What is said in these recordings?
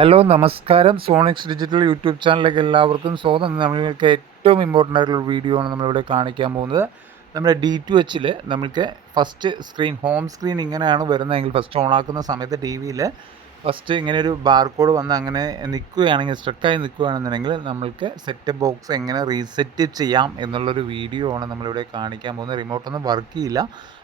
Hello നമസ്കാരം. സോണിക്സ് digital YouTube ചാനലിലേക്ക് എല്ലാവർക്കും സ്വാഗതം. നമ്മൾക്ക് ഏറ്റവും ഇമ്പോർട്ടൻ്റ് ആയിട്ടുള്ള വീഡിയോ ആണ് നമ്മളിവിടെ കാണിക്കാൻ പോകുന്നത്. നമ്മുടെ D2H നമ്മൾക്ക് ഫസ്റ്റ് സ്ക്രീൻ ഹോം സ്ക്രീൻ ഇങ്ങനെയാണ് വരുന്നതെങ്കിൽ ഫസ്റ്റ് ഓണാക്കുന്ന സമയത്ത് ടി വിയിൽ ഫസ്റ്റ് ഇങ്ങനെ ഒരു ബാർകോഡ് വന്ന് അങ്ങനെ നിൽക്കുകയാണെങ്കിൽ സ്ട്രക്കായി നിൽക്കുകയാണെന്നുണ്ടെങ്കിൽ നമ്മൾക്ക് സെറ്റ് ബോക്സ് എങ്ങനെ റീസെറ്റ് ചെയ്യാം എന്നുള്ളൊരു വീഡിയോ ആണ് നമ്മളിവിടെ കാണിക്കാൻ പോകുന്നത്. റിമോട്ടൊന്നും വർക്ക് ചെയ്യില്ല.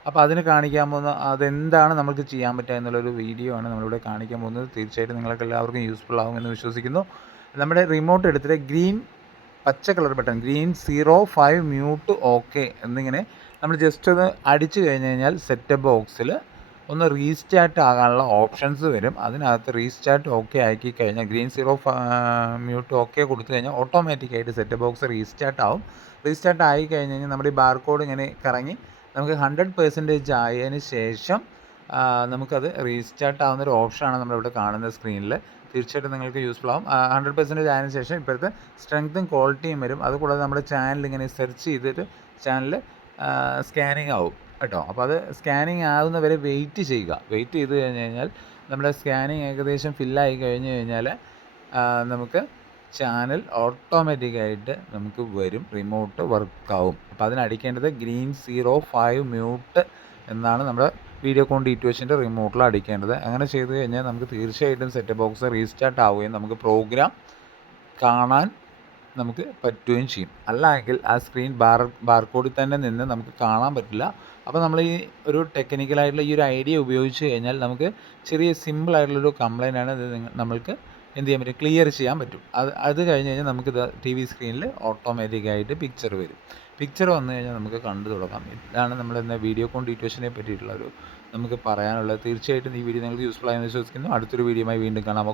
അപ്പോൾ അതിന് കാണിക്കാൻ പോകുന്ന അതെന്താണ് നമുക്ക് ചെയ്യാൻ പറ്റുക എന്നുള്ളൊരു വീഡിയോ ആണ് നമ്മളിവിടെ കാണിക്കാൻ പോകുന്നത്. തീർച്ചയായിട്ടും നിങ്ങൾക്ക് എല്ലാവർക്കും യൂസ്ഫുൾ ആകുമെന്ന് വിശ്വസിക്കുന്നു. നമ്മുടെ റിമോട്ട് എടുത്തിട്ട് പച്ച colour button green 05 mute okay എന്നിങ്ങനെ നമ്മൾ ജസ്റ്റ് ഒന്ന് അടിച്ചു കഴിഞ്ഞ് കഴിഞ്ഞാൽ സെറ്റ് ബോക്സിൽ ഒന്ന് റീസ്റ്റാർട്ട് ആകാനുള്ള ഓപ്ഷൻസ് വരും. അതിനകത്ത് റീസ്റ്റാർട്ട് ഓക്കെ ആക്കി കഴിഞ്ഞാൽ ഗ്രീൻ 05 മ്യൂട്ട് ഓക്കെ കൊടുത്തു കഴിഞ്ഞാൽ ഓട്ടോമാറ്റിക്കായിട്ട് സെറ്റ് ബോക്സ് റീസ്റ്റാർട്ട് ആവും. റീസ്റ്റാർട്ട് ആയി കഴിഞ്ഞ് കഴിഞ്ഞാൽ നമ്മുടെ ഈ ബാർകോഡ് ഇങ്ങനെ കറങ്ങി നമുക്ക് 100% ആയതിന് ശേഷം നമുക്കത് റീസ്റ്റാർട്ട് ആവുന്നൊരു ഓപ്ഷനാണ് നമ്മളിവിടെ കാണുന്ന സ്ക്രീനിൽ. തീർച്ചയായിട്ടും നിങ്ങൾക്ക് യൂസ്ഫുൾ ആവും. 100% ആയതിനു ശേഷം ഇപ്പോഴത്തെ സ്ട്രെങ്ത്തും ക്വാളിറ്റിയും വരും. അതുകൂടാതെ നമ്മുടെ ചാനൽ ഇങ്ങനെ സെർച്ച് ചെയ്തിട്ട് ചാനൽ സ്കാനിങ് ആവും കേട്ടോ. അപ്പോൾ അത് സ്കാനിങ് ആകുന്നവരെ വെയിറ്റ് ചെയ്യുക. വെയിറ്റ് ചെയ്ത് കഴിഞ്ഞ് കഴിഞ്ഞാൽ നമ്മുടെ സ്കാനിങ് ഏകദേശം ഫില്ലായി കഴിഞ്ഞ് കഴിഞ്ഞാൽ നമുക്ക് ചാനൽ ഓട്ടോമാറ്റിക്കായിട്ട് നമുക്ക് വരും, റിമോട്ട് വർക്കാവും. അപ്പോൾ അതിനടിക്കേണ്ടത് ഗ്രീൻ 05 മ്യൂട്ട് എന്നാണ് നമ്മുടെ വീഡിയോകോൺ D2H റിമോട്ടിൽ അടിക്കേണ്ടത്. അങ്ങനെ ചെയ്ത് കഴിഞ്ഞാൽ നമുക്ക് തീർച്ചയായിട്ടും സെറ്റ് ബോക്സ് റീസ്റ്റാർട്ട് ആവുകയും നമുക്ക് പ്രോഗ്രാം കാണാൻ നമുക്ക് പറ്റുകയും ചെയ്യും. അല്ലെങ്കിൽ ആ സ്ക്രീൻ ബാർകോഡിൽ തന്നെ നിന്ന് നമുക്ക് കാണാൻ പറ്റില്ല. അപ്പോൾ നമ്മൾ ഈ ഒരു ടെക്നിക്കലായിട്ടുള്ള ഈ ഒരു ഐഡിയ ഉപയോഗിച്ച് കഴിഞ്ഞാൽ നമുക്ക് ചെറിയ സിമ്പിളായിട്ടുള്ളൊരു കംപ്ലൈൻ്റ് ആണ് ഇത് നമ്മൾക്ക് എന്ത് ചെയ്യാൻ പറ്റും, ക്ലിയർ ചെയ്യാൻ പറ്റും. അത് കഴിഞ്ഞ് കഴിഞ്ഞാൽ നമുക്കിത് ടി വി സ്ക്രീനിൽ ഓട്ടോമാറ്റിക്കായിട്ട് പിക്ചർ വരും. പിക്ചർ വന്നു കഴിഞ്ഞാൽ നമുക്ക് കണ്ടു തുടങ്ങാം. ഇതാണ് നമ്മൾ ഇന്ന് വീഡിയോകോൺ D2H പറ്റിയിട്ടുള്ള നമുക്ക് പറയാനുള്ളത്. തീർച്ചയായിട്ടും ഈ വീഡിയോ നിങ്ങൾക്ക് യൂസ്ഫുൾ ആയെന്ന് വിശ്വസിക്കുന്നു. അടുത്തൊരു വീഡിയോയുമായി വീണ്ടും കാണാം.